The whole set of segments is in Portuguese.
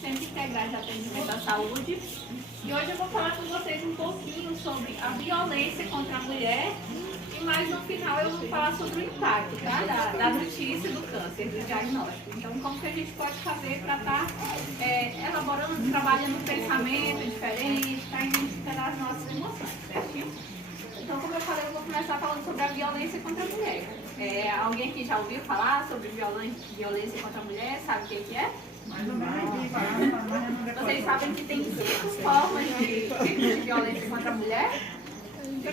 Centro Integrado de Atendimento à Saúde. E hoje eu vou falar com vocês um pouquinho sobre a violência contra a mulher e mais no final eu vou falar sobre o impacto, tá? da notícia do câncer, do diagnóstico. Então, como que a gente pode fazer para estar elaborando, trabalhando um pensamento diferente, para identificar as nossas emoções, certinho? Então, como eu falei, eu vou começar falando sobre a violência contra a mulher. Alguém aqui já ouviu falar sobre violência contra a mulher? Sabe o que é? Vocês sabem que tem 5 formas de violência contra a mulher?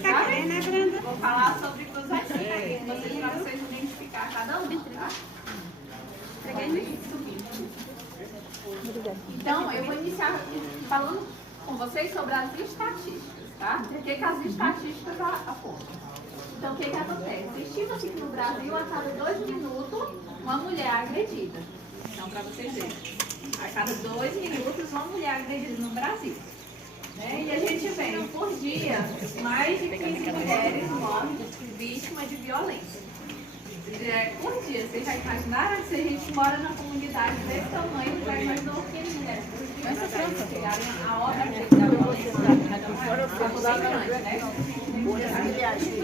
Sabe? Vou falar sobre todas as 5 aqui, para vocês identificar cada uma, tá? Então, eu vou iniciar falando com vocês sobre as estatísticas, tá? O que as estatísticas apontam? Então, o que acontece? Estima-se que no Brasil, a cada 2 minutos, uma mulher é agredida. Então, para vocês verem, a cada 2 minutos, uma mulher é agredida no Brasil. Né? E a gente vê, por dia, mais de 15 mulheres morrem vítimas de violência. Por dia, vocês já imaginaram? Se a gente mora numa comunidade desse tamanho, já imaginou 15 mulheres por dia chegarem a hora da violência?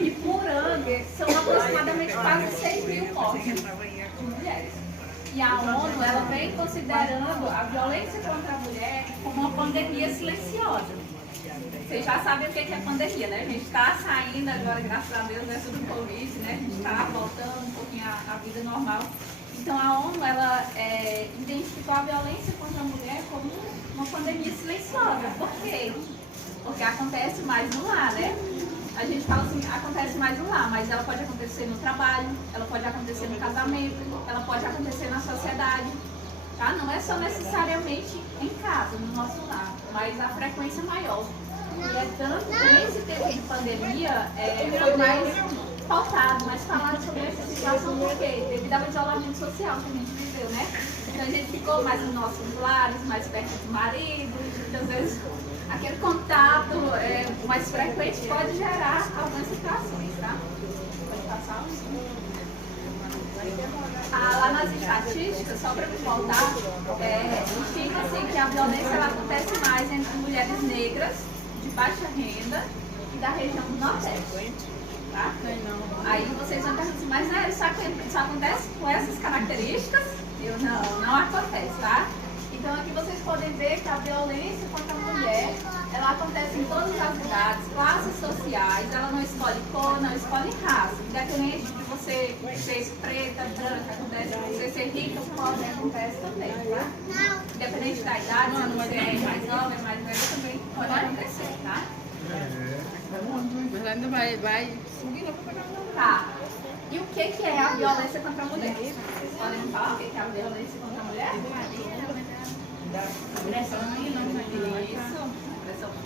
E por ano, são aproximadamente quase 6 mil mortes de mulheres. E a ONU, ela vem considerando a violência contra a mulher como uma pandemia silenciosa. Vocês já sabem o que é pandemia, né? A gente está saindo agora, graças a Deus, dessa do Covid, né? A gente está voltando um pouquinho à vida normal. Então a ONU, ela identificou a violência contra a mulher como uma pandemia silenciosa. Por quê? Porque acontece mais no lar, né? A gente fala assim, acontece mais no lar, mas ela pode acontecer no trabalho, ela pode acontecer no casamento, ela pode acontecer na sociedade, tá? Não é só necessariamente em casa, no nosso lar, mas a frequência maior. E é tanto que nesse tempo de pandemia foi mais pautado, mais falado sobre essa situação, porque devido ao isolamento social que a gente viveu, né? Então a gente ficou mais nos nossos lares, mais perto do marido, muitas vezes aquele contato mais frequente pode gerar algumas situações, tá? Pode passar lá nas estatísticas, só para me voltar, estima-se que a violência ela acontece mais entre mulheres negras, de baixa renda e da região do Nordeste. Tá? Aí vocês vão perguntar assim, mas né, isso acontece com essas características? Não acontece, tá? Então aqui vocês podem ver que a violência contra a mulher, ela acontece em todas as idades, classes sociais, ela não escolhe cor, não escolhe raça. Independente de você ser preta, branca, acontece, de você ser rica ou pobre, acontece também, tá? Independente da idade, se você é mais nova, mais velha, também pode acontecer, tá? Mas ainda vai subir, Tá. E o que é a violência contra a mulher? Vocês podem me falar o que é a violência contra a mulher? Agressão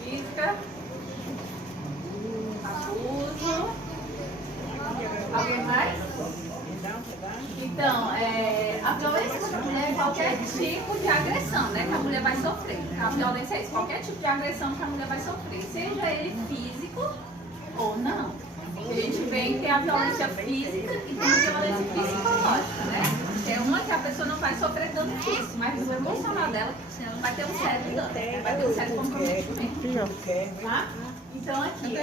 física, abuso. Alguém mais? Então, a violência contra a mulher é qualquer tipo de agressão, né, que a mulher vai sofrer. A violência é isso, qualquer tipo de agressão que a mulher vai sofrer, seja ele físico ou não. A gente vê que tem a violência física e tem a violência psicológica, né? É uma que a pessoa não vai sofrer dano físico, mas no emocional dela vai ter um sério dano, vai ter um sério comprometimento. Tá? Então aqui,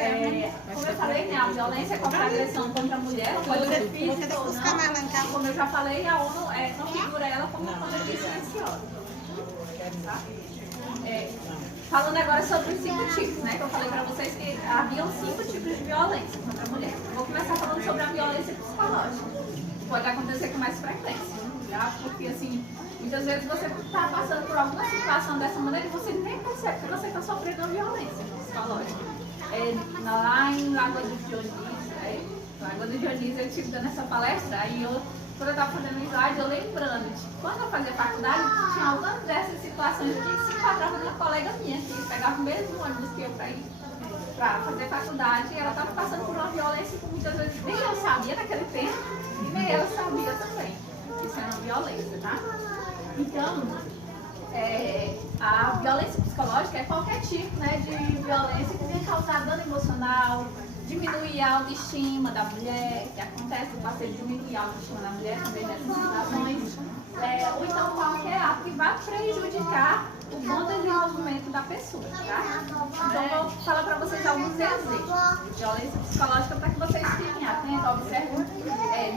como eu falei, né, a violência é qualquer agressão contra a mulher, pode ser física ou não. Como eu já falei, a ONU configura ela como uma pandemia silenciosa. Tá? Falando agora sobre os 5 tipos, né? Que eu falei pra vocês que haviam 5 tipos de violência contra a mulher. Vou começar falando sobre a violência psicológica. Pode acontecer com mais frequência, tá? Porque assim, muitas vezes você está passando por alguma situação dessa maneira e você nem percebe que você está sofrendo uma violência psicológica. Lá em Lagoa do Dionísio, Lagoa do Dionísio, eu estive dando essa palestra, aí quando eu estava fazendo slide, eu lembrando de quando eu fazia faculdade, tinha algumas dessas situações que se enquadravam numa colega minha, que pegava o mesmo ônibus que eu para ir para fazer faculdade, e ela estava passando por uma violência que muitas vezes nem eu sabia naquele tempo, e nem ela sabia também. Isso é uma violência, tá? Então, a violência psicológica é qualquer tipo, né, de violência que venha causar dano emocional, diminuir a autoestima da mulher, que acontece, o parceiro diminuir a autoestima da mulher também nessas situações, ou então qualquer ato que vá prejudicar o bom desenvolvimento da pessoa, tá? Então vou falar para vocês alguns exemplos de violência psicológica para que vocês fiquem atentos, observem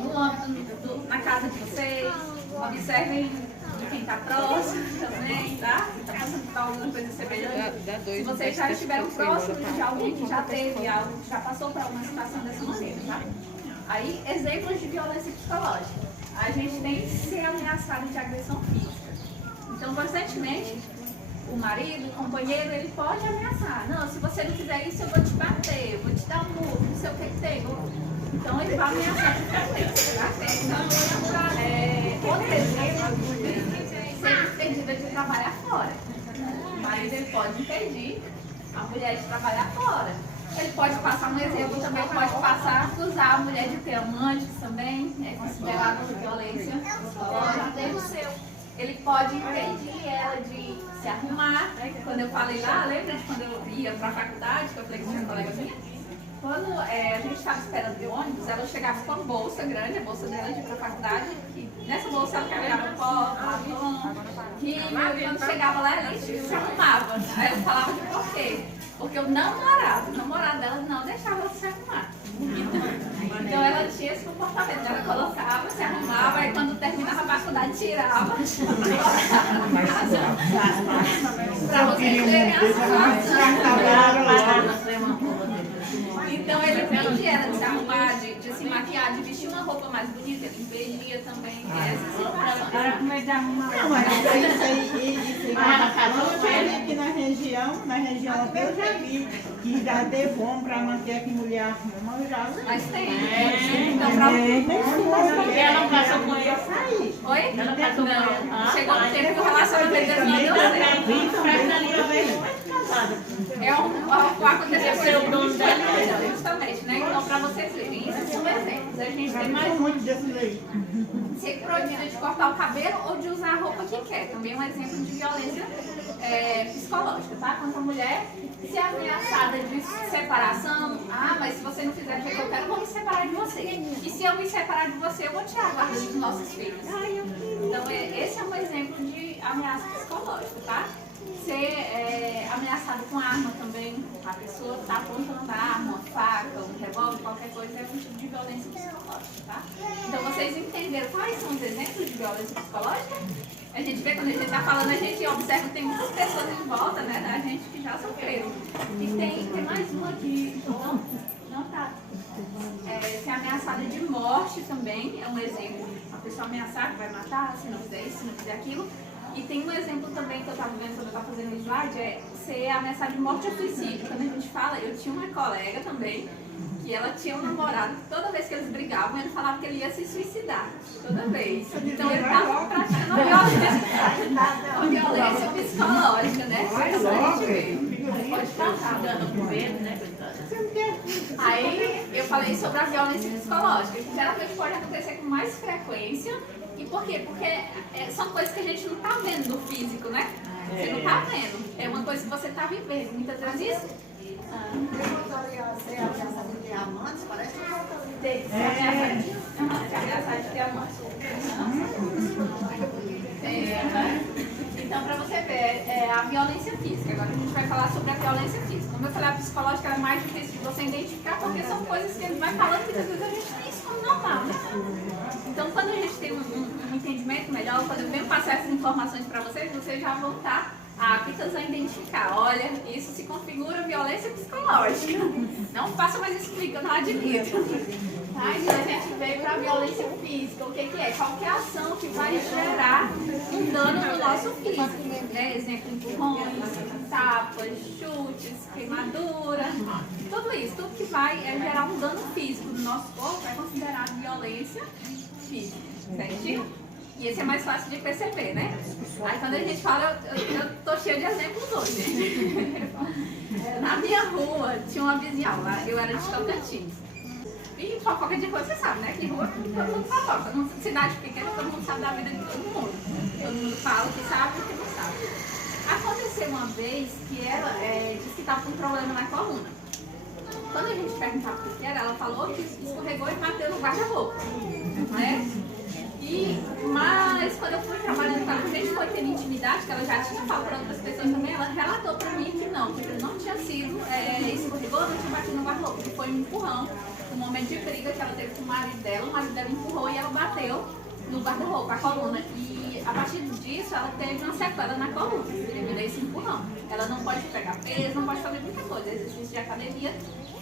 no âmbito na casa de vocês, observem de quem está próximo também, tá? Está passando por alguma coisa semelhante. Se vocês já estiveram próximos de alguém que já teve algo, que já passou por alguma situação dessa maneira, tá? Aí, exemplos de violência psicológica. A gente tem que ser ameaçado de agressão física. Então, constantemente, o marido, o companheiro, ele pode ameaçar. Não, se você não fizer isso, eu vou te bater, eu vou te dar um murro, não sei o que tem. Então, ele vai ameaçar de violência, tá? Outro exemplo, ser impedida de trabalhar fora. O marido, ele pode impedir a mulher de trabalhar fora. Ele pode passar um exemplo também, pode passar a acusar a mulher de ter amantes também, é considerado violência psicológica. Ele pode impedir ela de se arrumar, né? Quando eu falei lá, lembra de quando eu ia para a faculdade, que eu falei com uma colega minha? Quando a gente estava esperando o ônibus, ela chegava com a bolsa grande, a bolsa dela de ir para a faculdade, e nessa bolsa ela carregava pó, batom, rímel, e quando chegava lá, ela se arrumava. Aí eu falava de por quê? Porque o namorado dela não deixava ela se arrumar. Então ela tinha esse comportamento, ela colocava, se arrumava, aí quando terminava a faculdade tirava. Pra vocês verem a situação. Então ele impedia ela de se arrumar, de se maquiar, de vestir uma roupa mais bonita, ele impedia também essa situação. Não, mas isso aí aqui na região até eu já vi, que já deu bom para manter que mulher arruma, eu já vi. Mas tem. Então, pra Ela não casou com ele. Oi? Ela casou com ele. Não. Chegou um tempo que o relacionamento dele não deu certo. O aconteceu o dono dela, justamente, né? Então, para vocês verem, isso são exemplos. A gente tem mais muito desses aí. ser proibida de cortar o cabelo ou de usar a roupa que quer. Também é um exemplo de violência psicológica, tá? Quando a mulher se é ameaçada de separação, mas se você não fizer o que eu quero, eu vou me separar de você. E se eu me separar de você, eu vou tirar a guarda dos nossos filhos. Então, esse é um exemplo de ameaça psicológica, tá? Ser ameaçado com arma também, a pessoa está apontando a arma, uma faca, um revólver, qualquer coisa, é um tipo de violência psicológica, tá? Então vocês entenderam quais são os exemplos de violência psicológica? A gente vê, quando a gente está falando, a gente observa que tem muitas pessoas em volta, né, da gente que já sofreram. E tem mais uma aqui, não tá. Ser ameaçada de morte também é um exemplo. A pessoa ameaçar que vai matar, se não fizer isso, se não fizer aquilo. E tem um exemplo também que eu estava vendo quando eu estava fazendo o slide, é ser ameaçada de morte ou suicídio. Quando a gente fala, eu tinha uma colega também, que ela tinha um namorado, que toda vez que eles brigavam, ele falava que ele ia se suicidar. Toda vez. Então ele estava praticando uma violência psicológica, né? Isso a gente vê. Pode passar, dando com medo, né? Aí eu falei sobre a violência psicológica, que geralmente pode acontecer com mais frequência. E por quê? Porque são coisas que a gente não está vendo no físico, né? Você não está vendo. É uma coisa que você está vivendo. Muitas vezes isso. Ser ameaçado de ter amantes, parece que não Ser ameaçado de ter amantes. Então, para você ver, a violência física. Agora a gente vai falar sobre a violência física. Como eu falei, a psicológica é mais difícil de você identificar, porque são coisas que ele vai falando que às vezes a gente tem isso como normal, né? Então, quando a gente tem um entendimento melhor, quando eu venho passar essas informações para vocês, vocês já vão estar aptas a identificar. Olha, isso se configura violência psicológica. Não faça mais isso comigo, eu não admito. Tá? Então, a gente veio para a violência física. O que é? Qualquer ação que vai gerar um dano no nosso físico. Né? Exemplo, empurrões, tapas, chutes, queimadura. Tudo isso, tudo que vai gerar um dano físico no nosso corpo é considerado violência física, certinho? E esse é mais fácil de perceber, né? Aí quando a gente fala, eu tô cheia de exemplos hoje. Na minha rua tinha uma vizinha lá, eu era de Tocantins. E fofoca de rua, você sabe, né? Que rua todo mundo fofoca. Cidade pequena, todo mundo sabe da vida de todo mundo. Todo mundo fala o que sabe e o que não sabe. Aconteceu uma vez que ela disse que estava com um problema na coluna. Quando a gente perguntava o que era, ela falou que escorregou e bateu no guarda-roupa, né? E Mas quando eu fui trabalhando com ela, quando a gente foi tendo intimidade, que ela já tinha falado para outras pessoas também, ela relatou para mim que não tinha sido escorregou, não tinha batido no guarda-roupa, que foi um empurrão, um momento de briga que ela teve com o marido dela empurrou e ela bateu no guarda-roupa, a coluna. E a partir disso, ela teve uma sequela na coluna, devido a esse empurrão. Ela não pode pegar peso, não pode fazer muita coisa, exercício de academia,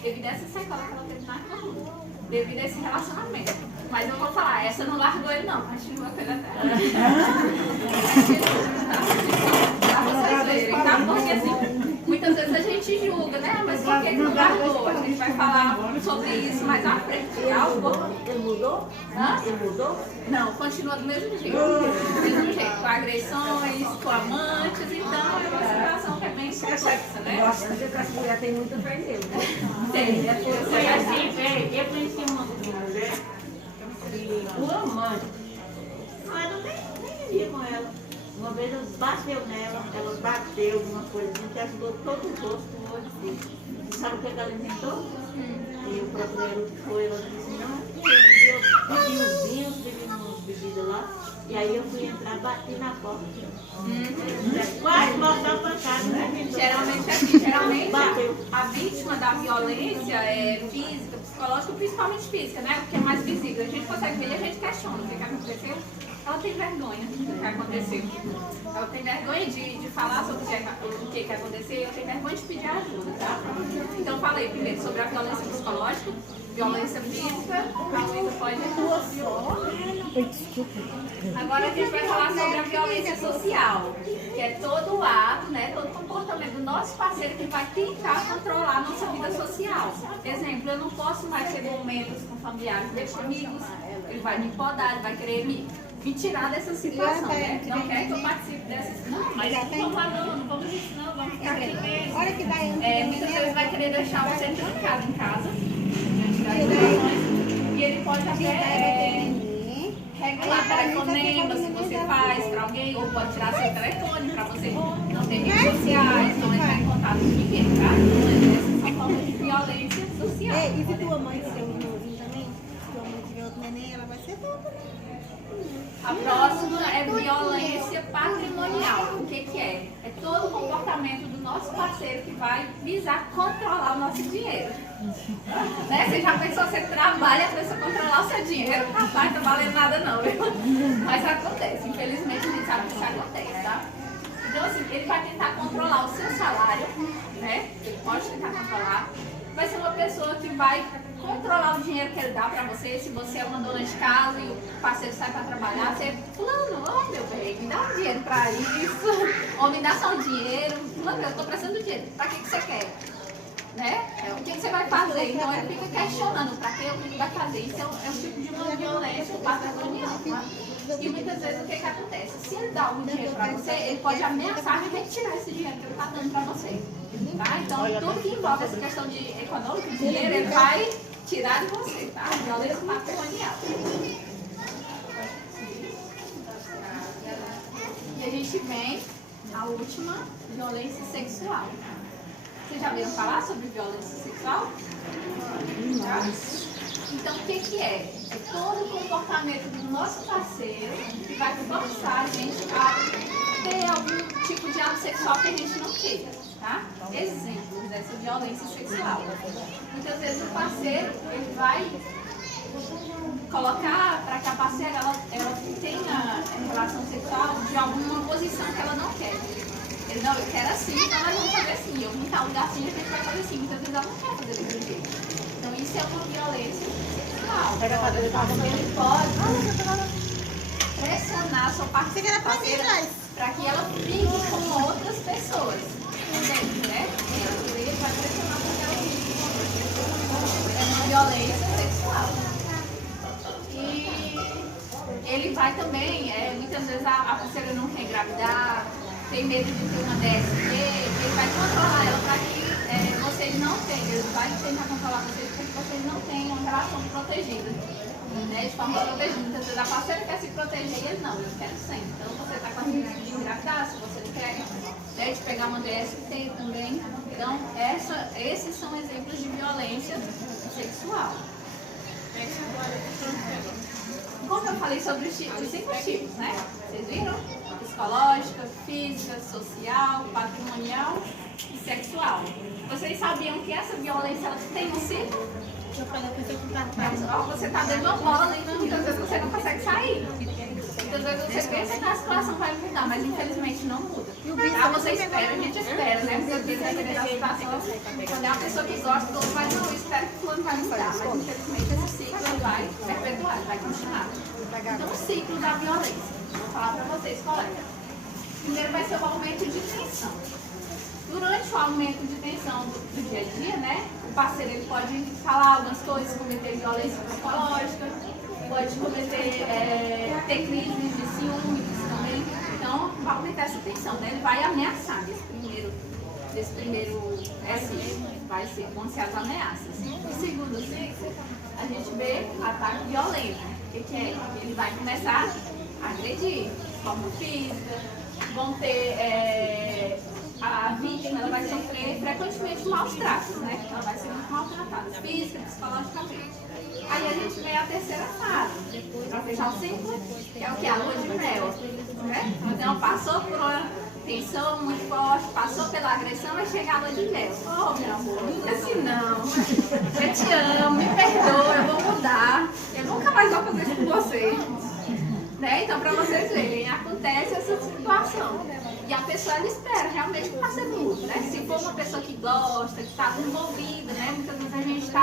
devido a essa sequela que ela teve na coluna, devido a esse relacionamento. Mas eu vou falar, essa não largou ele não, continua com ele até. Pra vocês verem, tá? Porque assim, muitas vezes a gente julga, né? Mas por que não largou? A gente vai falar sobre isso mais à frente, tá? Ele mudou? Hã? Ele mudou? Não, continua do mesmo jeito. Do mesmo jeito, com agressões, com amantes, então é uma situação que é bem complexa, né? Nossa, mas essa mulher tem muito perdeu, né? Tem, Foi assim, eu conheci uma mulher e o amante, eu nem vivia com ela. Uma vez eu bateu nela, ela bateu uma coisinha que ajudou todo o rosto no olho dele. Sabe o que ela inventou? E o procurador foi, ela disse, não, eu bebi uns vinhos, bebi umas bebidas lá, e aí eu fui entrar, bati na porta. Quase voltar para casa, né? Geralmente é assim, geralmente Bateu. a vítima da violência física, psicológica, principalmente física, né? Porque é mais visível. A gente consegue ver e a gente questiona o que aconteceu. Ela tem vergonha do que aconteceu. Ela tem vergonha de falar sobre o que aconteceu, tem vergonha de pedir ajuda, tá? Então eu falei primeiro sobre a violência psicológica, violência física, a Luísa pode... Agora a gente vai falar sobre a violência social, que é todo ato, né, todo comportamento do nosso parceiro que vai tentar controlar a nossa vida social. Exemplo, eu não posso mais ter momentos com familiares deprimidos, ele vai me podar, ele vai querer me tirar dessa situação, né? Não quer que eu participe dessas... Não, mas vamos lá, não vamos isso, não, vamos ficar aqui mesmo. Olha que daí. Muitas vezes vai querer deixar você trancado em casa, tirar as informações, e ele pode até regular telefonemas que você faz para alguém, ou pode tirar seu telefone para você não ter redes sociais, não entrar em contato com ninguém, tá? Então, essas são formas de violência social. E se tua mãe tiver um irmãozinho também? Se tua mãe tiver outro neném, ela vai ser tua também. A próxima é violência patrimonial. O que é? É todo o comportamento do nosso parceiro que vai visar controlar o nosso dinheiro. Né? Você já pensou, você trabalha para você controlar o seu dinheiro? Rapaz, não tá valendo nada não, viu? Mas acontece, infelizmente a gente sabe que isso acontece, tá? Então assim, ele vai tentar controlar o seu salário, né? Ele pode tentar controlar. Vai ser uma pessoa que vai controlar o dinheiro que ele dá pra você. Se você é uma dona de casa e o parceiro sai pra trabalhar, você, fulano, oh meu bem, me dá um dinheiro pra isso, ou me dá só um dinheiro, fulano, eu tô precisando de dinheiro, pra que você quer? Né? O que você vai fazer? Então ele fica questionando pra que o que vai fazer. Isso é um tipo de uma violência patrimonial, tá? E muitas vezes o que acontece? Se ele dá algum dinheiro pra você, ele pode ameaçar de retirar esse dinheiro que ele tá dando pra você. Tá? Então tudo que envolve essa questão de econômico, de dinheiro, ele vai tirar de você, tá? Violência patrimonial. E a gente vem à última, violência sexual. Vocês já viram falar sobre violência sexual? Já? Então o que é? É todo o comportamento do nosso parceiro que vai forçar a gente a ter algum tipo de ato sexual que a gente não queira, tá? Exemplos dessa violência sexual. Muitas vezes o parceiro ele vai colocar para que a parceira ela tenha relação sexual de alguma posição que ela não quer. Ele não, eu quero assim, então nós vamos fazer assim. Eu vim em tal lugar assim, a gente vai fazer assim. Muitas vezes ela não quer fazer desse jeito. Então isso é uma violência sexual. Ele pode pressionar a sua parceira para que ela fique com outras pessoas. Entende, né? Ele vai pressionar para que ela fique com outras pessoas. É uma violência sexual. E ele vai também, muitas vezes a parceira não quer engravidar, tem medo de ter uma DST, ele vai controlar ela para que vocês não tenham, ele vai tentar controlar vocês para que vocês não tenham uma relação protegida, né, de forma protegida. Muitas vezes a parceira quer se proteger e ele não, eu quero sempre. Então você está com a risco de engravidar, se você não quer, né, de pegar uma DST também. Então esses são exemplos de violência sexual. Como eu falei sobre os 5 tipos, né? Vocês viram? Psicológica, física, social, patrimonial e sexual. Vocês sabiam que essa violência ela tem um ciclo? Eu falei que eu tava Você está dentro de uma bola e muitas vezes você não consegue sair. Muitas vezes você pensa que a situação vai mudar, mas infelizmente não muda. Ah, você espera, a gente espera, né? Muitas vezes dependendo da situação, quando é uma pessoa que gosta, todo vai, não, eu espero que o fulano vai mudar. Mas infelizmente esse ciclo ele vai perpetuar, vai continuar. Então o ciclo da violência. Vou falar para vocês, colegas. Primeiro vai ser o aumento de tensão. Durante o aumento de tensão do dia a dia, né? O parceiro ele pode falar algumas coisas, cometer violência psicológica, pode cometer, ter crises de ciúmes também. Então, vai aumentar essa tensão, né? Ele vai ameaçar nesse primeiro ciclo. Vão ser as ameaças. No segundo ciclo, a gente vê ataque violento. O que é? Ele vai começar a agredir de forma física, vão ter... a vítima ela vai sofrer frequentemente maus tratos, né? Ela vai ser muito maltratada, física, psicologicamente. Aí a gente vê a terceira fase, para fechar o ciclo, que é o que? A lua de mel. Né? Então passou por uma tensão muito forte, passou pela agressão e chega a lua de mel. Oh, meu amor, não diga assim não. Eu te amo, me perdoa, eu vou mudar. Eu nunca mais vou fazer isso com você. Né? Então, para vocês verem, acontece essa situação. E a pessoa ela espera realmente que passe tudo, né? Se for uma pessoa que gosta, que está envolvida, né? Muitas vezes a gente está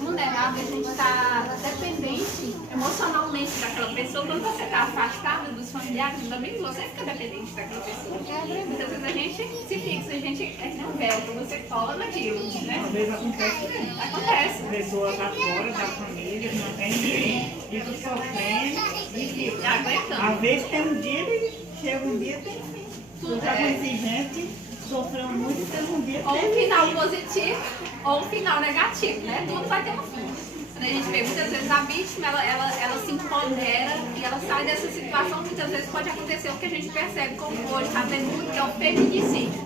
vulnerável, a gente está dependente emocionalmente daquela pessoa. Quando você está afastado dos familiares, também você fica dependente daquela pessoa. Muitas vezes a gente se fixa, a gente é que nem um véu, você cola naquilo, né? Às vezes acontece mesmo. Acontece. A pessoa está fora da família, não tem ninguém, fica sofrendo e Aguentando. às vezes tem um dia e chega um dia tem fim. Eu já conheci gente que sofreu muito e teve um dia Ou um teve final fim. positivo ou um final negativo, né? Tudo vai ter um fim. Quando a gente vê muitas vezes a vítima, ela se empodera e ela sai dessa situação, muitas vezes pode acontecer o que a gente percebe como hoje está tendo muito, que é o feminicídio.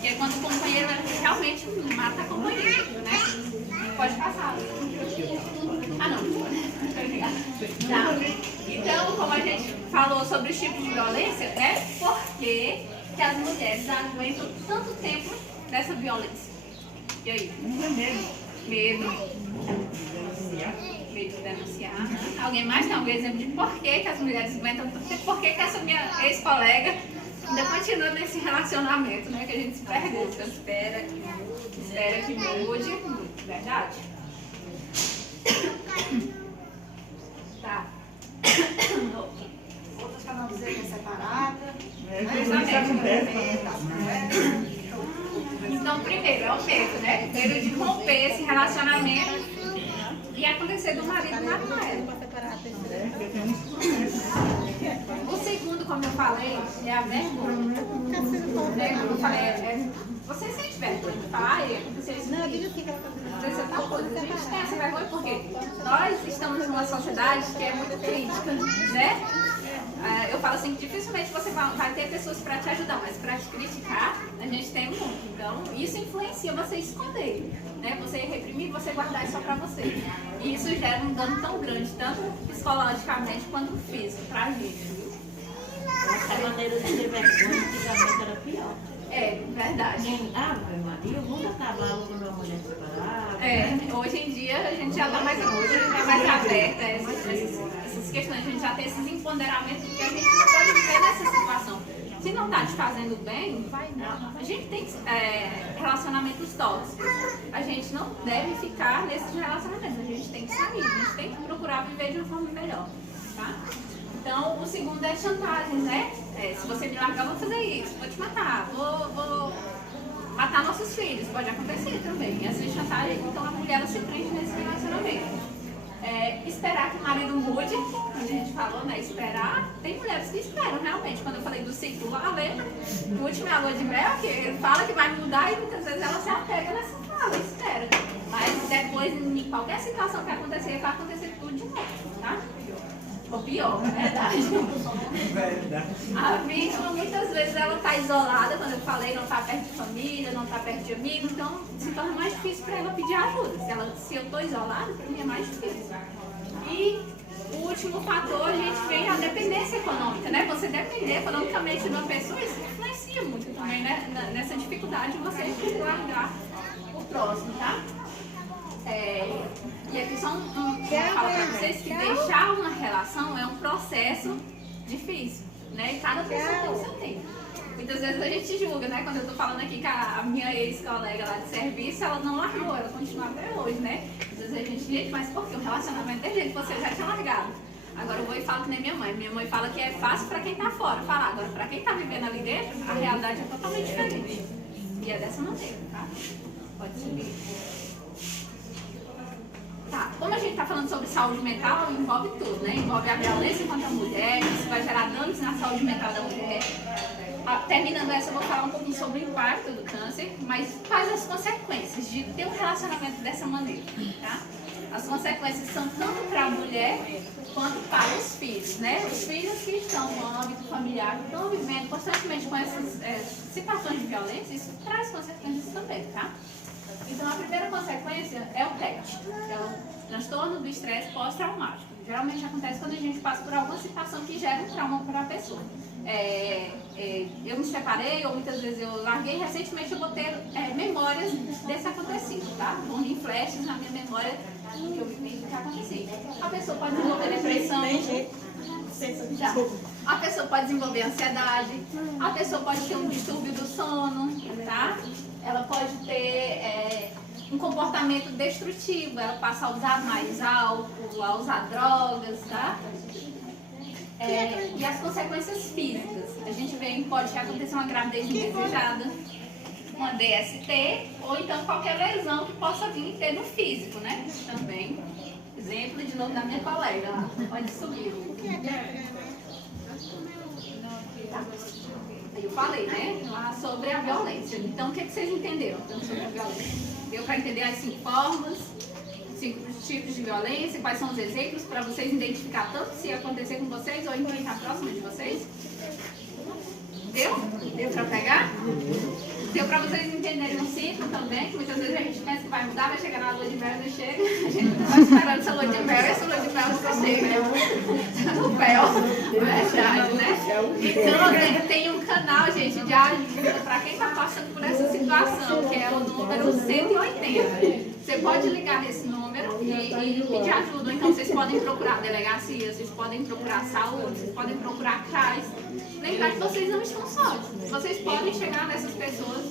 Que é quando o companheiro realmente mata a companheira, né? Pode passar. Ah, não. Tá. Então, como a gente falou sobre os tipos de violência, né? Por que as mulheres aguentam tanto tempo dessa violência? E aí? Não é mesmo. Medo. Denunciar. Medo de denunciar. Alguém mais tem algum exemplo de por que as mulheres aguentam tanto tempo? Por que essa minha ex-colega ainda continua nesse relacionamento, né? Que a gente se pergunta. Espera que mude. Verdade? Tá. Outras para não dizer que é separada. Isso acontece, né? Então, primeiro, é o medo, né? Medo de romper esse relacionamento e acontecer do marido matar ela. Porque tem uns O segundo, como eu falei, é a vergonha. Né? Como eu falei, você sente vergonha de falar, aconteceu isso aqui. Aconteceu tal coisa. A gente tem essa vergonha porque nós estamos numa sociedade que é muito crítica, né? Eu falo assim, que dificilmente você vai ter pessoas para te ajudar, mas para te criticar, a gente tem muito. Então, isso influencia você esconder, né? Você reprimir, você guardar isso só para você. E isso gera um dano tão grande, tanto psicologicamente quanto físico, pra gente, viu? Essa maneira de ter vergonha antigamente era pior. É, verdade. Ave Maria, o mundo acabava quando a mulher separava. Hoje em dia a gente já está mais aberta a essas questões, a gente já tem esses empoderamentos que a gente não pode viver nessa situação. Se não está te fazendo bem, a gente tem relacionamentos tóxicos. A gente não deve ficar nesses relacionamentos, a gente tem que sair, a gente tem que procurar viver de uma forma melhor, tá? Então, o segundo é chantagem, né? Se você me largar, eu vou fazer isso, vou te matar, vou matar nossos filhos, pode acontecer também. Essa chantagem, então a mulher ela se prende nesse relacionamento. Esperar que o marido mude, a gente falou, né? Esperar. Tem mulheres que esperam realmente. Quando eu falei do ciclo lá, lembra? O último é a lua de mel, que ele fala que vai mudar e muitas vezes ela se apega nessa fala, espera. Mas depois, em qualquer situação que acontecer, vai acontecer tudo de novo, tá? Ou pior, na verdade. A vítima, muitas vezes, ela está isolada, quando eu falei, não está perto de família, não está perto de amigos, então se torna mais difícil para ela pedir ajuda. Se eu estou isolada, para mim é mais difícil. E O último fator, a gente vem a dependência econômica, né? Você depender economicamente de uma pessoa, isso influencia muito também, né? Nessa dificuldade de você largar o próximo, tá? E aqui só falo pra vocês que deixar uma relação é um processo difícil, né? E cada pessoa tem o seu tempo. Muitas vezes a gente julga, né? Quando eu tô falando aqui que a minha ex-colega lá de serviço, ela não largou, ela continua até hoje, né? Às vezes a gente, mas por quê? O relacionamento tem jeito, você já tinha largado. Agora eu vou e falo que nem minha mãe. Minha mãe fala que é fácil pra quem tá fora falar. Agora, pra quem tá vivendo ali dentro, a realidade é totalmente diferente. E é dessa maneira, tá? Pode subir. Tá, como a gente está falando sobre saúde mental, envolve tudo, né? Envolve a violência contra a mulher, isso vai gerar danos na saúde mental da mulher. Terminando essa, eu vou falar um pouquinho sobre o impacto do câncer, mas quais as consequências de ter um relacionamento dessa maneira, tá? As consequências são tanto para a mulher quanto para os filhos, né? Os filhos que estão no âmbito familiar, que estão vivendo constantemente com essas situações de violência, isso traz consequências também, tá? Então, a primeira consequência é o TET, que é o transtorno do estresse pós-traumático. Geralmente acontece quando a gente passa por alguma situação que gera um trauma para a pessoa. Eu me separei, ou muitas vezes eu larguei, recentemente eu vou ter memórias desse acontecido, tá? Vão vir flashes na minha memória que eu vivi do que aconteceu. A pessoa pode desenvolver depressão, a pessoa pode desenvolver ansiedade, a pessoa pode ter um distúrbio do sono, tá? Ela pode ter um comportamento destrutivo, ela passa a usar mais álcool, a usar drogas, tá? E as consequências físicas. A gente vê que pode acontecer uma gravidez indesejada, uma DST, ou então qualquer lesão que possa vir ter no físico, né? Também. Exemplo de novo da minha colega lá. Pode subir. Tá. Eu falei, né? Lá sobre a violência. Então, o que vocês entenderam sobre a violência? Deu para entender as 5 formas, 5 tipos de violência, quais são os exemplos para vocês identificar tanto se acontecer com vocês ou em quem está próximo de vocês? Deu? Deu para pegar? Deu para vocês entenderem um ciclo também, que muitas vezes a gente pensa que vai mudar, vai chegar na lua de mel e não chega. A gente está esperando essa lua de mel e essa lua de mel nunca chega, né? No véu, verdade, né? Então tem um canal, gente, de ajuda para quem está passando por essa situação, que é o número 180. Você pode ligar nesse número e pedir ajuda. Então vocês podem procurar delegacia, vocês podem procurar saúde, vocês podem procurar CRAS. Lembrar que vocês não estão sós. Vocês podem chegar nessas pessoas,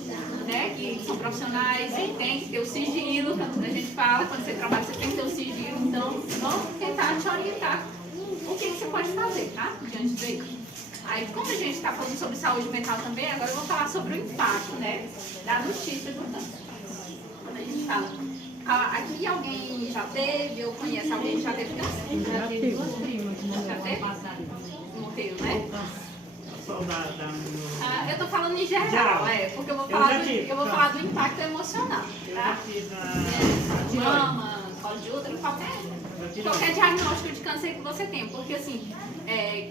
né, que são profissionais, que tem que ter o sigilo. Quando a gente fala, quando você trabalha, você tem que ter o sigilo. Então, vamos tentar te orientar o que você pode fazer, tá? Diante daí. Aí, como a gente está falando sobre saúde mental também, agora eu vou falar sobre o impacto, né, da notícia do câncer. Quando a gente fala, aqui alguém já teve, ou conhece alguém que já teve câncer? Já tive 2 primas que Já teve? Morreu, né? Eu tô falando em geral, porque eu vou falar do impacto emocional, tá? Mama, colo de útero, qualquer diagnóstico de câncer que você tem, porque assim,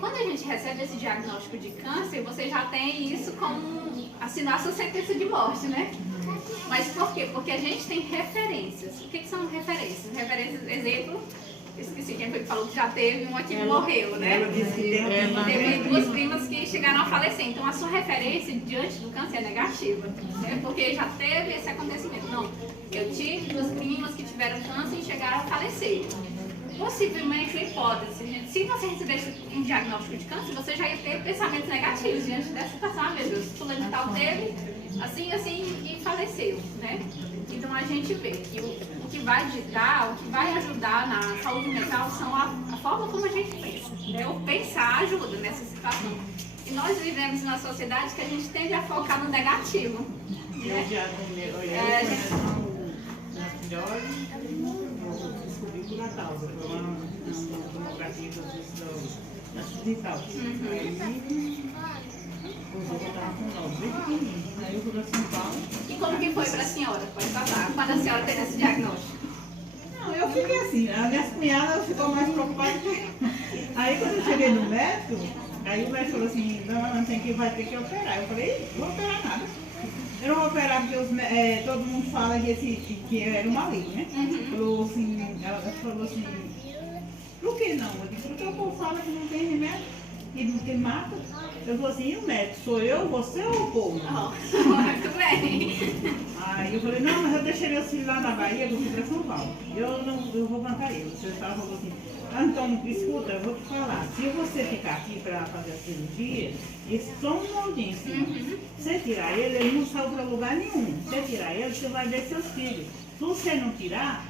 quando a gente recebe esse diagnóstico de câncer, você já tem isso como assinar sua sentença de morte, né? Mas por quê? Porque a gente tem referências. O que são referências? Referências, exemplo, esqueci quem foi que falou que já teve, uma que morreu, né? Ela disse que teve 2 primas que chegaram a falecer. Então a sua referência diante do câncer é negativa, né? Porque já teve esse acontecimento. Não, eu tive 2 primas que tiveram câncer e chegaram a falecer. Possivelmente, a hipótese, se você recebesse um diagnóstico de câncer, você já ia ter pensamentos negativos diante dessa situação. Ah, meu Deus, fulano de tal teve assim e faleceu, né? Então a gente vê que o que vai ditar, o que vai ajudar na saúde mental são a forma como a gente pensa, né? O pensar ajuda nessa situação. E nós vivemos numa sociedade que a gente tende a focar no negativo, né? Eu já tomei, na filhole, eu descobri por Natal, eu estou lá na tomografia da hospital. Aí, eu estava com 9, bem pequenininho. Aí eu fui para São Paulo. E como que foi para a senhora? Pode falar. Quando a senhora teve esse diagnóstico? Não, eu fiquei assim, a minha cunhada ficou mais preocupada que eu. Aí quando eu cheguei no médico, aí o médico falou assim, não, vai ter que operar. Eu falei, não vou operar nada. Eu não vou operar porque todo mundo fala que era um maligno, né? Falou assim, ela falou assim, Por que não? Eu disse, porque o povo fala que não tem remédio, que mata. Eu falei assim, e o médico? Sou eu, você ou o povo? Muito bem. Aí eu falei, não, mas eu deixei meu filho lá na Bahia, eu fui para São Paulo. Eu vou bancar ele. Você falou assim, Antônio, escuta, eu vou te falar, se você ficar aqui para fazer a cirurgia, eles são um moldinho assim. Você tirar ele não saiu para lugar nenhum. Você tirar ele, você vai ver seus filhos. Se você não tirar,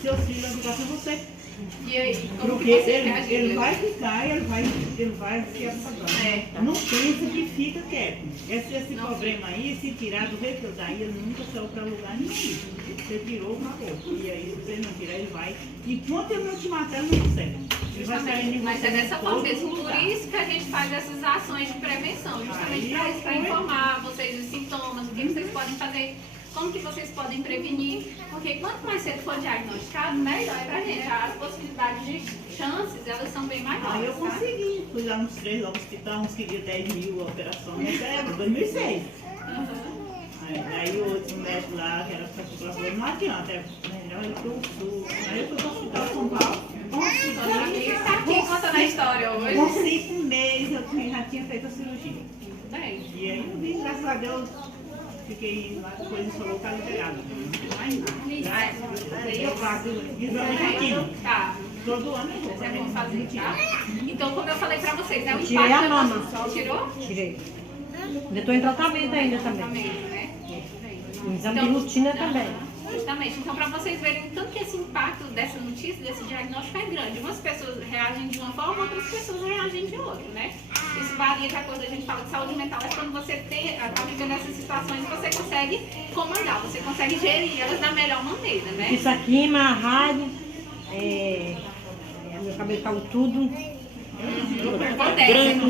seus filhos vão ficar com você. E aí, como Porque que você ele vai ficar, ele vai se afastando. Não pensa que fica quieto. Esse problema aí, se tirar do jeito que eu daí, ele nunca saiu para lugar nenhum. Você tirou uma coisa. E aí, se você não tirar, ele vai. Enquanto ele não te matar, ele não consegue. Ele vai sair de Mas você é dessa em forma todo mesmo. Por lugar. isso que a gente faz essas ações de prevenção, justamente para isso, para informar vocês os sintomas, o que vocês podem fazer, como que vocês podem prevenir, porque quanto mais cedo for diagnosticado, melhor é pra gente. As possibilidades de chances, elas são bem maiores. Aí eu tá? consegui. Fui lá nos 3 no hospital, uns queriam 10 mil operações no cérebro, 2006. Aí o outro médico lá, que era particular, falou, não adianta, é melhor ir pro sul. Aí eu fui pro hospital de São Paulo. Outra amiga está aqui contando a história hoje. Com 5 meses eu já tinha feito a cirurgia. Muito bem. E aí eu vim, graças a Deus, fiquei lá, depois ele falou que estava liberado. Não mais nada. Aí eu faço exame rotina. Tá. Todo ano eu vou. Isso é bom fazer, tá? Então, como eu falei pra vocês, né? O Tirei impacto a da mama. nossa- Tirou? Tirei. Ainda estou em tratamento ainda também. Também, né? Um exame de rotina também. Justamente. Então, para vocês verem o tanto que esse impacto dessa notícia, desse diagnóstico é grande. Umas pessoas reagem de uma forma, outras pessoas reagem de outra, né? Isso varia de acordo, a gente fala de saúde mental, é quando você está vivendo essas situações, você consegue comandar, você consegue gerir elas da melhor maneira, né? Isso aqui, uma raiva, meu cabelo caiu tudo. Acontece.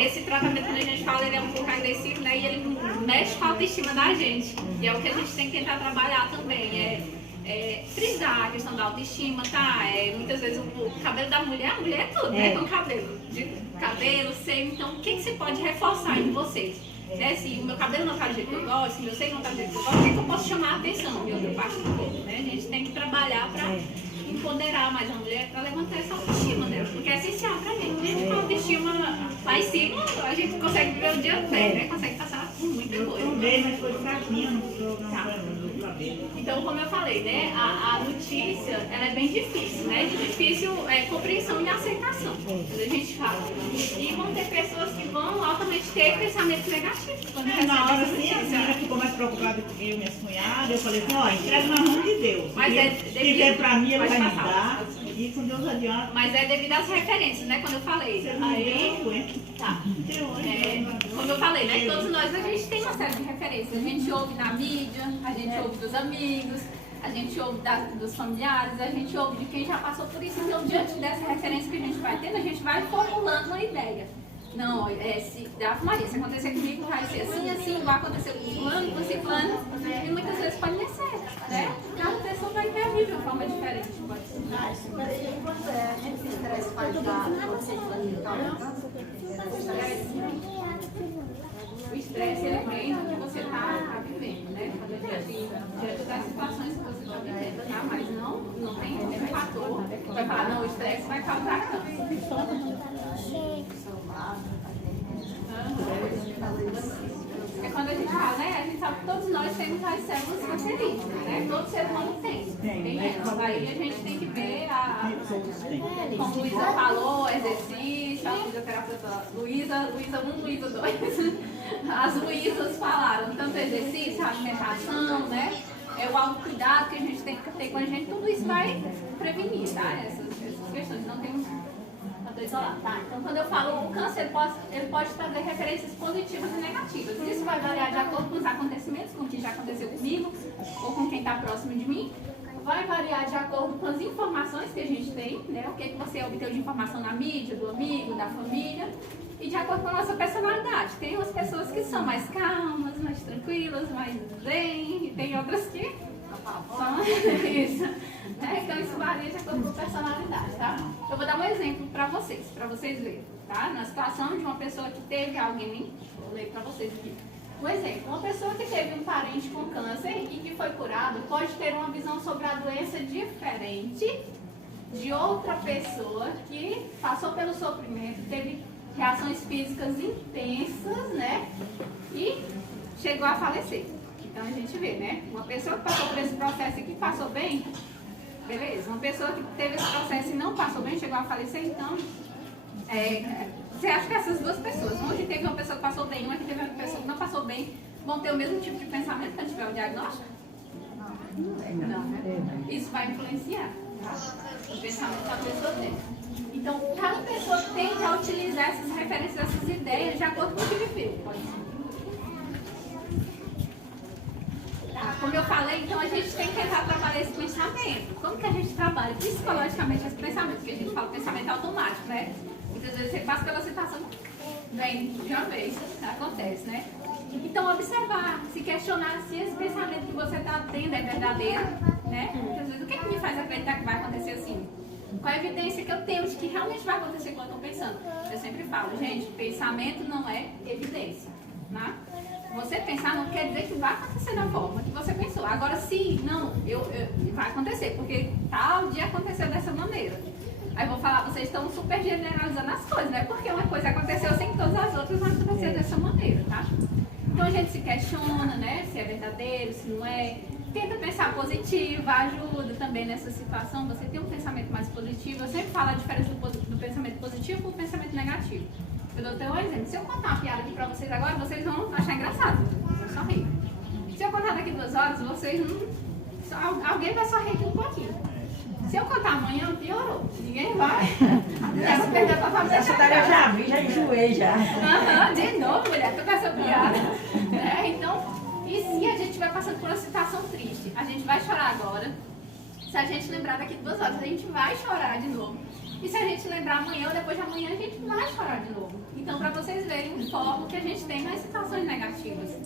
Esse tratamento que a gente fala, ele é um pouco agressivo, né? E ele mexe com a autoestima da gente. E é o que a gente tem que tentar trabalhar também. Frisar a questão da autoestima, tá? Muitas vezes o cabelo da mulher, a mulher é tudo, né? Com cabelo. De cabelo, seio. Então, o que você pode reforçar em vocês? Né? Se o meu cabelo não tá do jeito que eu gosto, se o meu seio não tá do jeito que eu gosto, o que eu posso chamar a atenção de outra parte do corpo, né? A gente tem que trabalhar para empoderar mais a mulher, para levantar essa autoestima dela, porque é essencial pra gente. Mesmo com a autoestima lá em cima, a gente consegue viver o dia inteiro, né? Consegue passar por muita Eu coisa. também, mas foi fraquinha no programa do cabelo. Então, como eu falei, né, a notícia, ela é bem difícil, né? De difícil compreensão e aceitação, quando a gente fala. E vão ter pessoas que vão altamente ter pensamentos negativos quando recebem Na hora essa assim, a notícia. senhora ficou mais preocupada que eu e minhas cunhadas. Eu falei assim, ó, entrega na mão de Deus. Mas Se vier pra mim, ele pode vai me passar. dar. E com Deus adianta. Mas é devido às referências, né? Quando eu falei. Você não Aí, aguenta. tá. Como eu falei, né? Todos nós, a gente tem uma série de referências. A gente ouve na mídia, a gente ouve dos amigos, a gente ouve dos familiares, a gente ouve de quem já passou por isso. Então, diante dessa referência que a gente vai tendo, a gente vai formulando uma ideia. Não, se Maria, se acontecer comigo, vai ser assim, assim, vai acontecer com fulano, com ciclano. E muitas vezes pode nem ser, né? Cada pessoa vai reagir de uma forma diferente. Pode ser. Esse estresse faz dar você O estresse ele vem do que você está vivendo, né? Quando a gente diante das situações que você está vivendo, tá? Mas não tem um fator que vai falar, não, o estresse vai causar câncer. É quando a gente fala, né? A gente sabe que todos nós temos as células cancerígenas, né? Todo ser humano tem. Tem elas. Aí a gente tem que ver como a Luísa falou, exercício, a fisioterapeuta Luísa 1, Luísa 2. As Luísas falaram, tanto exercício, alimentação, né? O autocuidado que a gente tem que ter com a gente, tudo isso vai prevenir, tá? Essas questões. Não tem isolado, tá? Então, quando eu falo o câncer, ele pode trazer referências positivas e negativas. Isso vai variar de acordo com os acontecimentos, com o que já aconteceu comigo ou com quem está próximo de mim. Vai variar de acordo com as informações que a gente tem, né? O que você obteve de informação na mídia, do amigo, da família. E de acordo com a nossa personalidade. Tem umas pessoas que são mais calmas, mais tranquilas, mais zen, e tem outras que são isso. Né? Então isso varia de acordo com a personalidade, tá? Eu vou dar um exemplo para vocês verem, tá? Na situação de uma pessoa que teve alguém, vou ler para vocês aqui. Um exemplo, uma pessoa que teve um parente com câncer e que foi curado pode ter uma visão sobre a doença diferente de outra pessoa que passou pelo sofrimento, teve reações físicas intensas, né? E chegou a falecer. Então a gente vê, né? Uma pessoa que passou por esse processo e que passou bem, beleza. Uma pessoa que teve esse processo e não passou bem, chegou a falecer, então... você acha que essas duas pessoas, uma que teve uma pessoa que passou bem, uma que teve uma pessoa que não passou bem, vão ter o mesmo tipo de pensamento quando tiver o diagnóstico? Não, né? Isso vai influenciar, tá? O pensamento da pessoa tem. Então, cada pessoa tende a utilizar essas referências, essas ideias de acordo com o que viveu. Pode ser. Tá? Como eu falei, então a gente tem que tentar trabalhar esse pensamento. Como que a gente trabalha psicologicamente esse pensamento? Porque a gente fala pensamento automático, né? Muitas vezes você passa pela situação, vem de uma vez, acontece, né? Então, observar, se questionar se esse pensamento que você está tendo é verdadeiro, né? Muitas vezes, o que me faz acreditar que vai acontecer assim? Qual a evidência que eu tenho de que realmente vai acontecer quando eu estou pensando? Eu sempre falo, gente, pensamento não é evidência, né? Você pensar não quer dizer que vai acontecer da forma que você pensou. Agora, se não, vai acontecer, porque tal dia aconteceu dessa maneira. Aí eu vou falar, vocês estão super generalizando as coisas, né? Porque uma coisa aconteceu sem que todas as outras vão acontecer dessa maneira, tá? Então a gente se questiona, né? Se é verdadeiro, se não é. Tenta pensar positivo, ajuda também nessa situação. Você tem um pensamento mais positivo. Eu sempre falo a diferença do pensamento positivo para o pensamento negativo. Eu dou até um exemplo. Se eu contar uma piada aqui pra vocês agora, vocês vão achar engraçado. Vão só rir. Se eu contar daqui 2 horas, vocês não... Alguém vai só rir aqui um pouquinho. Se eu contar amanhã, piorou. Ninguém vai. Essa perda pra família. Essa daí eu já vi, já enjoei já. De novo, mulher, tô com essa piada. Então, e se a gente estiver passando por uma situação triste, a gente vai chorar agora. Se a gente lembrar daqui 2 horas, a gente vai chorar de novo. E se a gente lembrar amanhã ou depois de amanhã, a gente vai chorar de novo. Então, para vocês verem o foco que a gente tem nas situações negativas,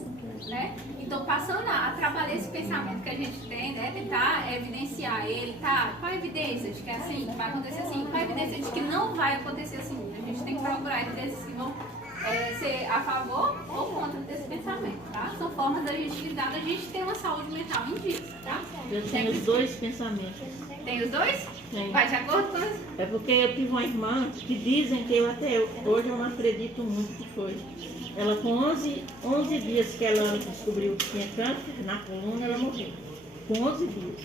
né? Então, passando a trabalhar esse pensamento que a gente tem, né? Tentar evidenciar ele, tá? Qual a evidência de que é assim, vai acontecer assim? Qual a evidência de que não vai acontecer assim? A gente tem que procurar evidências que vão ser a favor ou contra desse pensamento, tá? São formas da gente lidar, da gente ter uma saúde mental em dia, tá? Eu tenho os 2 pensamentos. Tem os 2? Tem. Vai de acordo com as... É porque eu tive uma irmã que dizem que hoje eu não acredito muito que foi. Ela com 11 dias que ela descobriu que tinha câncer na coluna, ela morreu. Com 11 dias.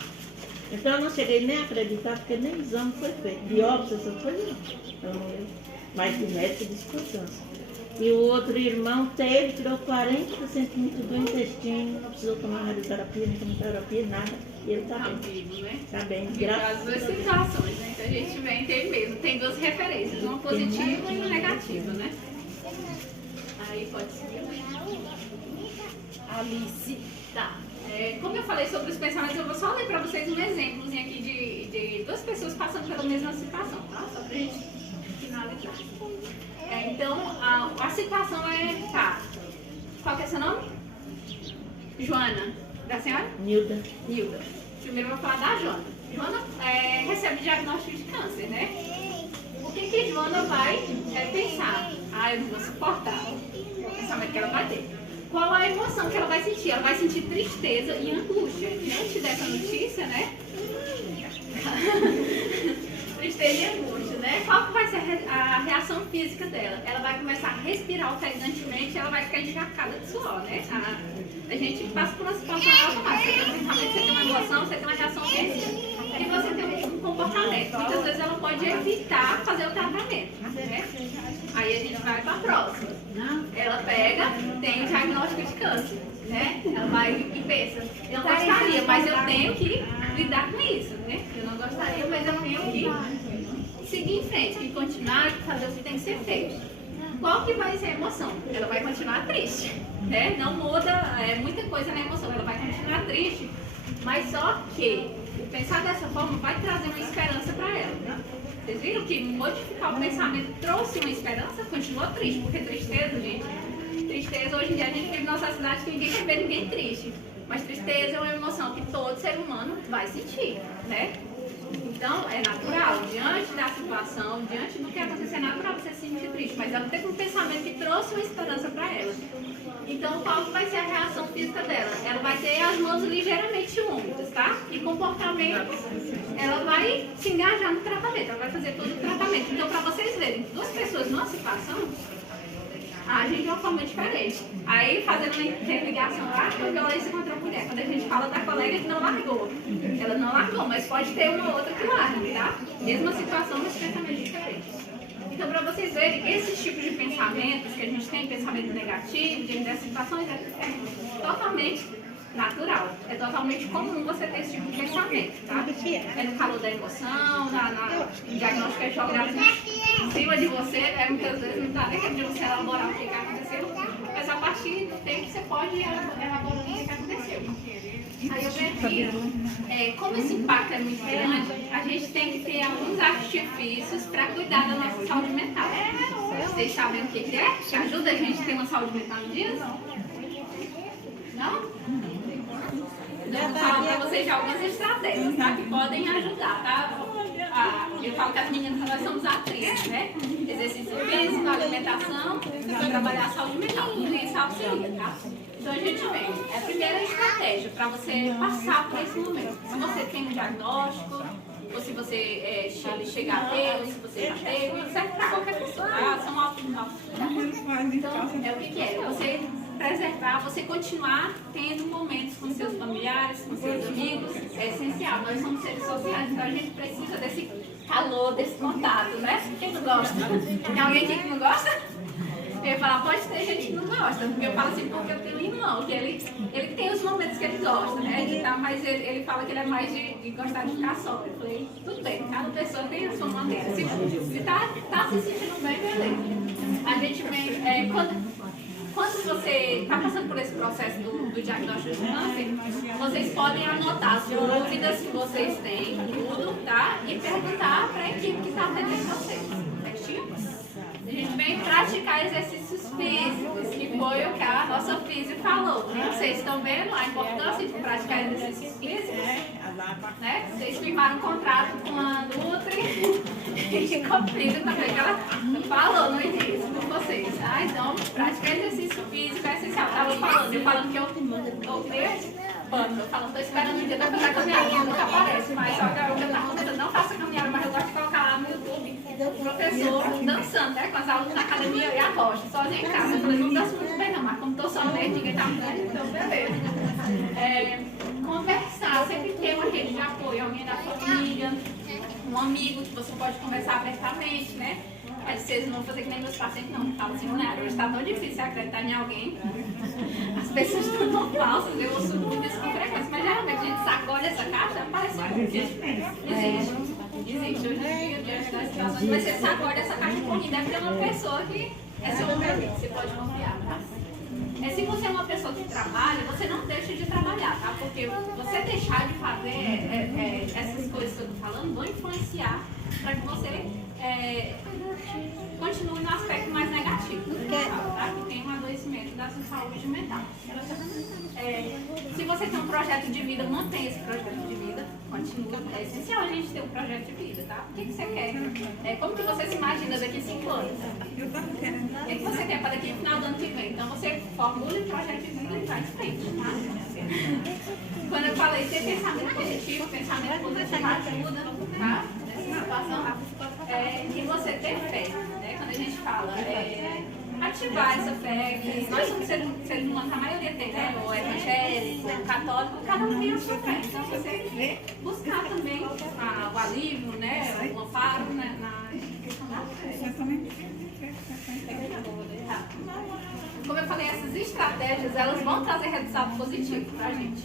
Então eu não cheguei nem a acreditar, porque nem exame foi feito. Biópsia, essas coisas não. Ela morreu. Mas o médico disse que foi câncer. E o outro irmão tirou 40 centímetros do intestino, não precisou tomar radioterapia, nem quimioterapia, nada. E ele está bem. Vivo, né? Está bem, As graças a 2 Deus. situações, né? Que a gente vem ter mesmo. Tem 2 referências, uma positiva e uma negativa, né? Aí pode seguir. Alice. Tá. Como eu falei sobre os pensamentos, eu vou só ler para vocês um exemplozinho aqui de 2 pessoas passando pela mesma situação, tá? Só pra gente finalizar. Então, a situação tá. Qual que é seu nome? Joana. Da senhora? Nilda. Nilda. Primeiro eu vou falar da Joana. Joana recebe diagnóstico de câncer, né? O que Joana vai pensar? Eu não vou suportar. É o pensamento que ela vai ter. Qual a emoção que ela vai sentir? Ela vai sentir tristeza e angústia. Diante dessa notícia, né? Tristeza e angústia, né? Qual que vai ser a reação física dela? Ela vai começar a respirar ofegantemente, ela vai ficar encharcada de suor, né? A gente passa por uma situação automática. Você tem um pensamento, você tem uma emoção, você tem uma reação física e você tem um comportamento. Muitas vezes ela pode evitar fazer o tratamento, né? Aí a gente vai para a próxima. Ela tem o diagnóstico de câncer, né? Ela vai e pensa, eu não gostaria, mas eu tenho que lidar com isso, né? Eu não gostaria, mas eu tenho que seguir em frente, que continuar, fazer o que tem que ser feito. Qual que vai ser a emoção? Ela vai continuar triste, né? Não muda muita coisa na emoção, ela vai continuar triste, mas só que pensar dessa forma vai trazer uma esperança para ela, né? Vocês viram que modificar o pensamento trouxe uma esperança? Continua triste, porque tristeza, gente, tristeza, hoje em dia a gente vive na nossa cidade que ninguém quer ver ninguém triste. Mas tristeza é uma emoção que todo ser humano vai sentir, né? Então, é natural, diante da situação, diante do que acontecer, é natural você se sentir triste. Mas ela teve um pensamento que trouxe uma esperança para ela. Então, qual vai ser a reação física dela? Ela vai ter as mãos ligeiramente úmidas. atitudes, tá? E comportamentos, ela vai se engajar no tratamento, ela vai fazer todo o tratamento. Então, para vocês verem, duas pessoas numa situação agem de uma forma diferente. Aí, fazendo uma interligação lá com a violência contra a mulher, quando a gente fala da colega que não largou, ela não largou, mas pode ter uma outra que largue, tá? Mesma situação, mas pensamentos diferentes. Então, para vocês verem, esses tipos de pensamentos que a gente tem, pensamento negativo, diante dessas situações, é totalmente natural. É totalmente comum você ter esse tipo de pensamento, tá? É no calor da emoção, na diagnóstica é jogado em cima de você, muitas vezes não dá nem tempo de você elaborar o que aconteceu, mas a partir do tempo você pode elaborar o que aconteceu. Aí eu vejo como esse impacto é muito grande, a gente tem que ter alguns artifícios para cuidar da nossa saúde mental. Vocês sabem o que é? Que ajuda a gente a ter uma saúde mental em dias? Não? Eu vou falar para vocês de algumas estratégias, tá? Que podem ajudar, tá? Eu falo que as meninas, nós somos atrizes, né? Exercício físico, alimentação, para trabalhar a saúde mental. Tudo isso auxilia, tá? Então a gente vem. É a primeira estratégia para você passar por esse momento. Se você tem um diagnóstico, ou se você chega a ter, ou se você já teve, serve para qualquer pessoa. São autocuidados. Então, é o que é? Você preservar, você continuar tendo momentos com seus familiares, com seus amigos, é essencial. Nós somos seres sociais, então a gente precisa desse calor, desse contato, né? Quem não gosta? Tem alguém aqui que não gosta? Eu ia falar, pode ter gente que não gosta, porque eu falo assim, porque eu tenho um irmão, que ele tem os momentos que ele gosta, né? De estar, mas ele fala que ele é mais de gostar de ficar só. Eu falei, tudo bem, cada pessoa tem a sua maneira. Se tá se sentindo bem, beleza. A gente vem, quando você está passando por esse processo do diagnóstico de câncer, vocês podem anotar as dúvidas que vocês têm, tudo, tá? E perguntar para a equipe que está atendendo vocês, certinho? A gente vem praticar exercícios físicos, que foi o que a nossa física falou. Vocês estão vendo a importância de praticar exercícios físicos? Né? Vocês firmaram um contrato com a Nutri e comigo também, que ela falou no início com vocês. Tá? Então, praticar exercício físico é essencial. Eu falando que eu estou esperando o dia da fazer caminhada, nunca aparece, mas só que eu estava contando, não faço caminhada, mas eu gosto de colocar lá no YouTube o professor dançando, né, com as aulas na academia e a Rocha, sozinha em casa. Eu falei, não danço muito bem não, mas como estou sozinha, ninguém está muito, então beleza. Conversar, sempre ter uma rede de apoio, alguém da família, um amigo que você pode conversar abertamente, né? Mas vocês não vão fazer que nem meus pacientes não, falam assim, né? Hoje está tão difícil acreditar em alguém, as pessoas estão tão falsas, eu ouço muito isso com frequência, mas geralmente a gente sacode essa caixa, parece que existe hoje em dia, diante das situações, mas você sacode essa caixa um pouquinho, deve ter uma pessoa que é seu amigo, você pode confiar, tá? Se você é uma pessoa que trabalha, você não deixa de trabalhar, tá? Porque você deixar de fazer essas coisas que eu estou falando vão influenciar para que você continue no aspecto mais negativo, tá? Que tem um adoecimento da sua saúde mental. Se você tem um projeto de vida, mantenha esse projeto de vida, continua. É essencial a gente ter um projeto de vida, tá? O que você quer? Como que você se imagina daqui a 5 anos? O que você quer para daqui no final do ano que vem? Então você formula um projeto de vida e vai em frente, tá? Quando eu falei ter pensamento positivo ajuda, tá? Nessa situação. E você ter fé, né? Quando a gente fala, ativar essa fé, que nós somos seres humanos, a maioria tem, né? O evangélico, o católico, cada um tem a sua fé. Então você buscar também o alívio, né? O amparo na questão da fé. Como eu falei, essas estratégias, elas vão trazer resultado positivo pra gente,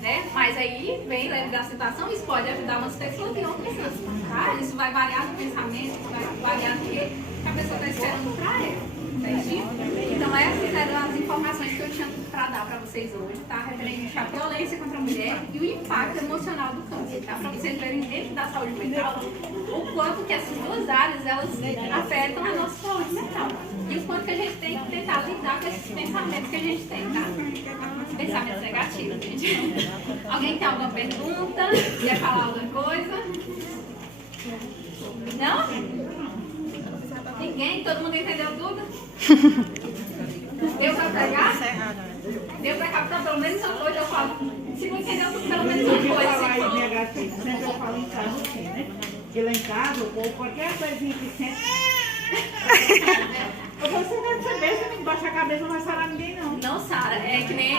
né? Mas aí vem da situação, isso pode ajudar umas pessoas e outras não, tá? Isso vai variar no pensamento, isso vai variar no que a pessoa está esperando pra ela. Então essas eram as informações que eu tinha para dar para vocês hoje, tá? Referente à violência contra a mulher e o impacto emocional do câncer, tá? Para vocês verem dentro da saúde mental o quanto que essas duas áreas elas afetam a nossa saúde mental e o quanto que a gente tem que tentar lidar com esses pensamentos que a gente tem, tá? Pensamentos negativos, gente. Alguém tem alguma pergunta? Quer falar alguma coisa? Não? Ninguém? Todo mundo entendeu tudo? Eu vou pegar? Deu pra captar pelo menos uma coisa, eu falo. Se não entendeu pelo menos Eu uma vou coisa, falar se em for. negativo, sempre eu falo em casa assim, né? Porque lá em casa, eu como qualquer coisinha que sente. Você deve saber, você não baixa a cabeça, não vai sarar ninguém, não. Não, Sara, é que nem.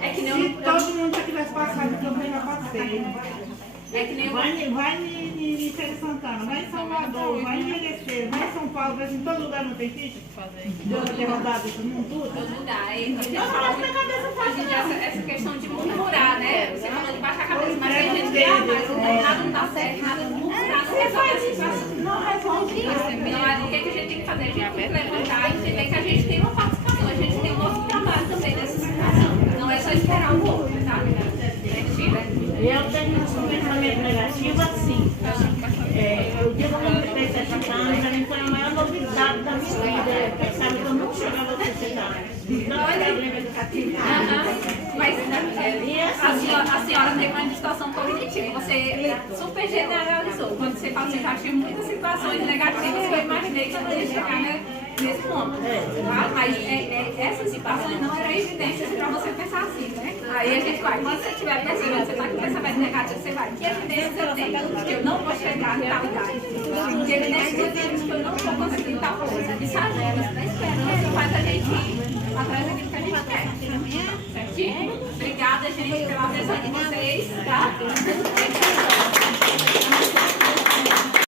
É que nem Se eu. todo mundo já tivesse passado, que eu já passei. É que nem eu. Vai em Feira de Santana, vai em Salvador, vai em Irecê, vai em São Paulo, vai em todo lugar não tem ficha? Deu ter rodado isso no mundo tudo? Todo lugar. Aí, a gente Não, fala. mas na cabeça Hoje faz em dia, essa questão de murmurar, né? Você falou de baixar a cabeça, mas tem gente que nada não dá certo, nada não murmurar, não resolve a situação. Não resolve nada. Não, o que a gente tem que fazer? A gente tem que levantar e entender que a gente tem uma participação, a gente tem o nosso trabalho também nessa situação. Não é só esperar o outro, tá? Eu tenho um pensamento negativo assim. Eu digo que eu tenho 70 anos, para mim foi a maior novidade da minha vida. Pensava que eu não chegava aos 60 anos. Não é problema educativo. Mas a senhora teve uma distorção cognitiva, você super generalizou. Quando você fala que já tinha muitas situações negativas, eu imaginei que você ia chegar nesse ponto. Tá? Mas essas situações não eram evidências para você pensar assim, né? Aí a gente vai, quando você estiver percebendo, você está com pensamento negativo, você vai, que evidências eu tenho que eu não vou chegar em tal idade? Que evidências eu tenho que eu não vou conseguir tal coisa? Isso ajuda, isso dá esperança, faz a gente ir atrás daquilo que a gente quer. Certinho? Obrigada, gente, pela atenção de vocês, tá?